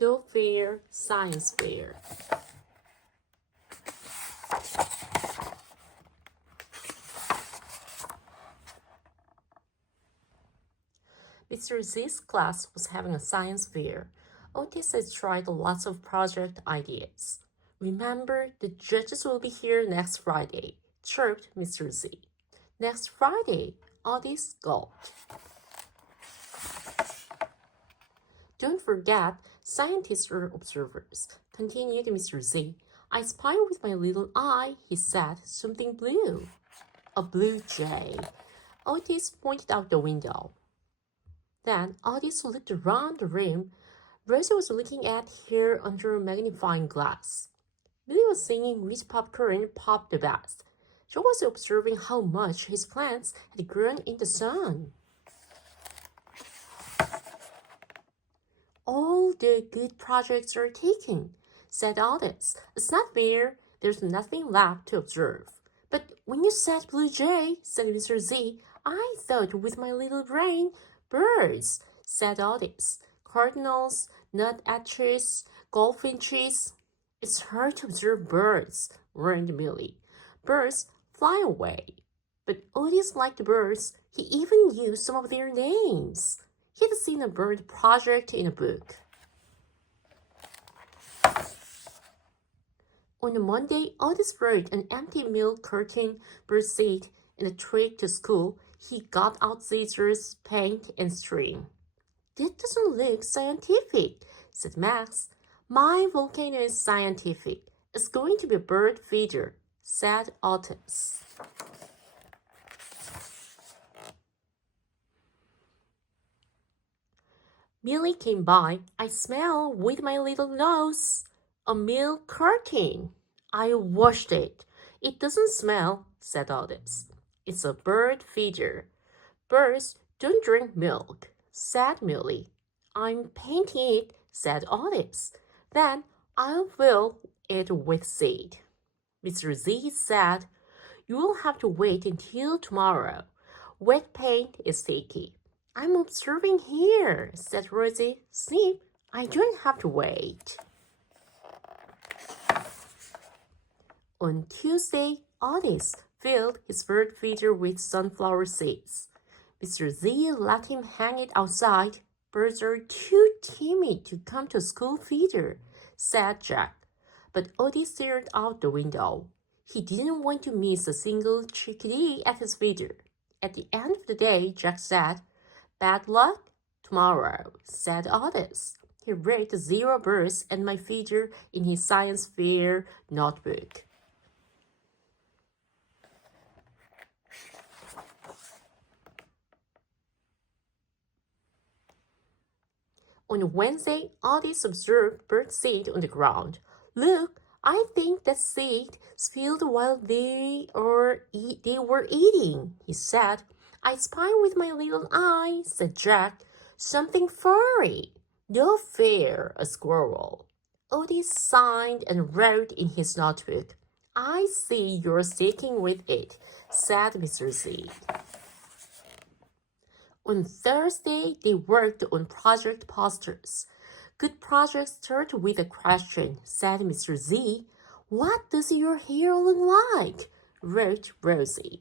No fair, science fair. Mr. Z's class was having a science fair. Otis has tried lots of project ideas. Remember, the judges will be here next Friday, chirped Mr. Z. Next Friday, Otis gulped. Don't forget, scientists are observers, continued Mr. Z. I spy with my little eye, he said, something blue. A blue jay. Otis pointed out the window. Then Otis looked around the room. Rosa was looking at her under a magnifying glass. Billy was singing which popcorn popped the best. She was observing how much his plants had grown in the sun. All the good projects are taken, said Otis. It's not fair. There's nothing left to observe. But when you said blue jay, said Mr. Z, I thought with my little brain, birds, said Otis. Cardinals, nuthatches, goldfinches. It's hard to observe birds, warned Billy. Birds fly away. But Otis liked birds. He even used some of their names. He had seen a bird project in a book. On a Monday, Otis brought an empty milk carton, bird seed, and a tray to school. He got out scissors, paint, and string. That doesn't look scientific, said Max. My volcano is scientific. It's going to be a bird feeder, said Otis. Millie came by. I smell with my little nose. A milk carton. I washed it. It doesn't smell, said Otis. It's a bird feeder. Birds don't drink milk, said Millie. I'm painting it, said Otis. Then I'll fill it with seed. Mr. Z said, You'll have to wait until tomorrow. Wet paint is sticky. I'm observing here, said Rosie. Snip, I don't have to wait. On Tuesday, Otis filled his bird feeder with sunflower seeds. Mr. Z let him hang it outside. Birds are too timid to come to school feeder, said Jack. But Otis stared out the window. He didn't want to miss a single chickadee at his feeder. At the end of the day, Jack said, Bad luck? Tomorrow, said Otis. He wrote 0 birds and my feeder in his science fair notebook. On Wednesday, Otis observed bird seed on the ground. Look, I think that seed spilled while they were eating, he said. I spy with my little eye, said Jack. Something furry. No fair, a squirrel. Otis signed and wrote in his notebook. I see you're sticking with it, said Mr. Z. On Thursday, they worked on project posters. Good projects start with a question, said Mr. Z. What does your hair look like? Wrote Rosie.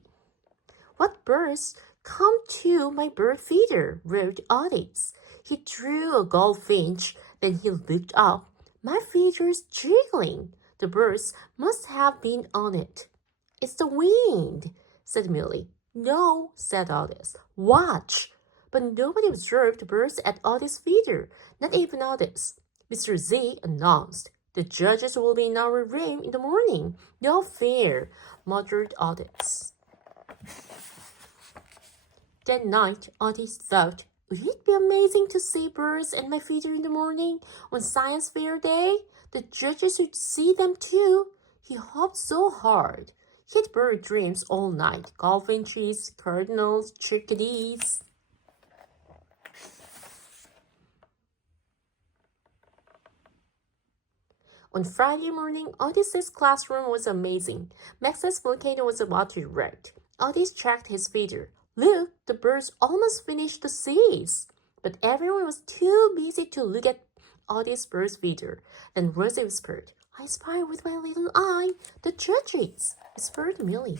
What birds come to my bird feeder? Wrote Otis. He drew a goldfinch, then he looked up. My feeder's jiggling. The birds must have been on it. It's the wind, said Millie. No, said Otis. Watch. But nobody observed birds at Otis' feeder, not even Otis. Mr. Z announced, The judges will be in our room in the morning. No fair, muttered Otis. That night, Otis thought, would it be amazing to see birds at my feeder in the morning on Science Fair Day? The judges would see them too. He hoped so hard. He had bird dreams all night, goldfinches, cardinals, chickadees. On Friday morning, Otis's classroom was amazing. Max's volcano was about to erupt. Otis checked his feeder. Look, the birds almost finished the seeds. But everyone was too busy to look at Otis' bird feeder. Then Rosie whispered, I spy with my little eye the judges, whispered Millie.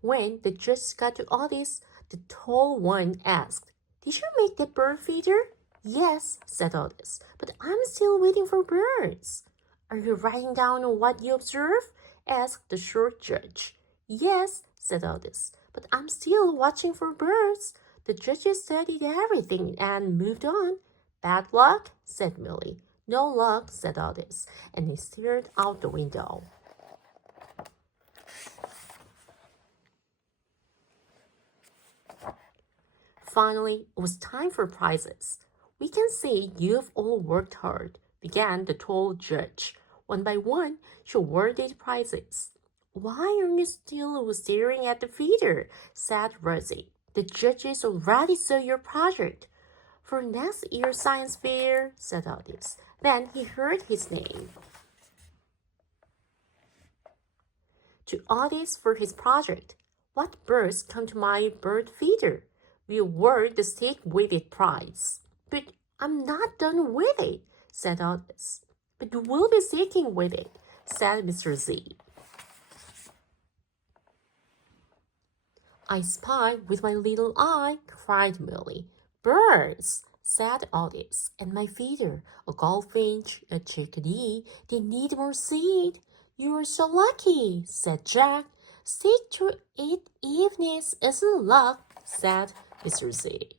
When the judge got to Otis, the tall one asked, Did you make that bird feeder? Yes, said Otis, but I'm still waiting for birds. Are you writing down what you observe? Asked the short judge. Yes, said Otis, but I'm still watching for birds. The judges studied everything and moved on. Bad luck, said Millie. No luck, said Otis, and he stared out the window. Finally, it was time for prizes. We can see you've all worked hard, began the tall judge. One by one, she awarded prizes. Why are you still staring at the feeder? Said Rosie. The judges already saw your project. For next year's science fair, said Otis. Then he heard his name. To Otis for his project. What birds come to my bird feeder? We award the stick-with-it prize. But I'm not done with it, said Otis. But you will be sticking with it, said Mr. Z. I spy with my little eye, cried Millie. Birds, said Otis, and my feeder, a goldfinch, a chickadee, they need more seed. You're so lucky, said Jack. Stick to it evenings isn't luck, said Mr. Z.